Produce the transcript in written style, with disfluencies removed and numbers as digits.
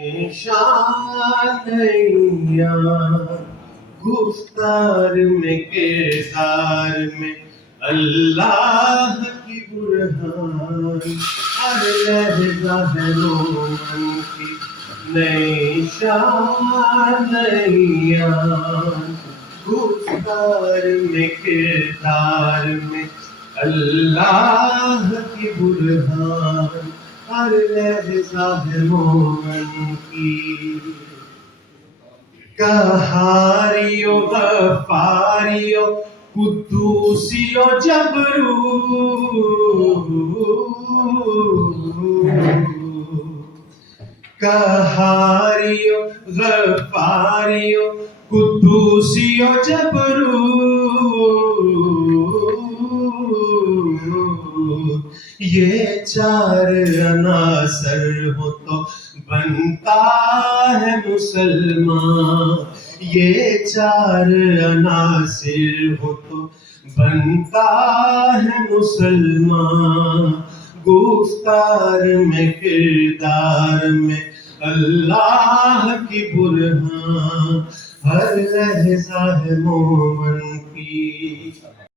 نشانیاں گفتار میں کردار میں اللہ کی برہان، ہر لہجہ ہے مومن کی نشانیاں گفتار میں کردار میں اللہ کی برہان، ہر لہجہ ہے مومن کی قہاریو غفاریو قدوسیو جبرو، قہاریو غفاریو قدوسیو جبرو، یہ چار عناصر ہو تو بنتا ہے مسلمان، یہ چار عناصر ہو تو بنتا ہے مسلمان، گفتار میں کردار میں اللہ کی برہان، ہر لہجہ ہے مومن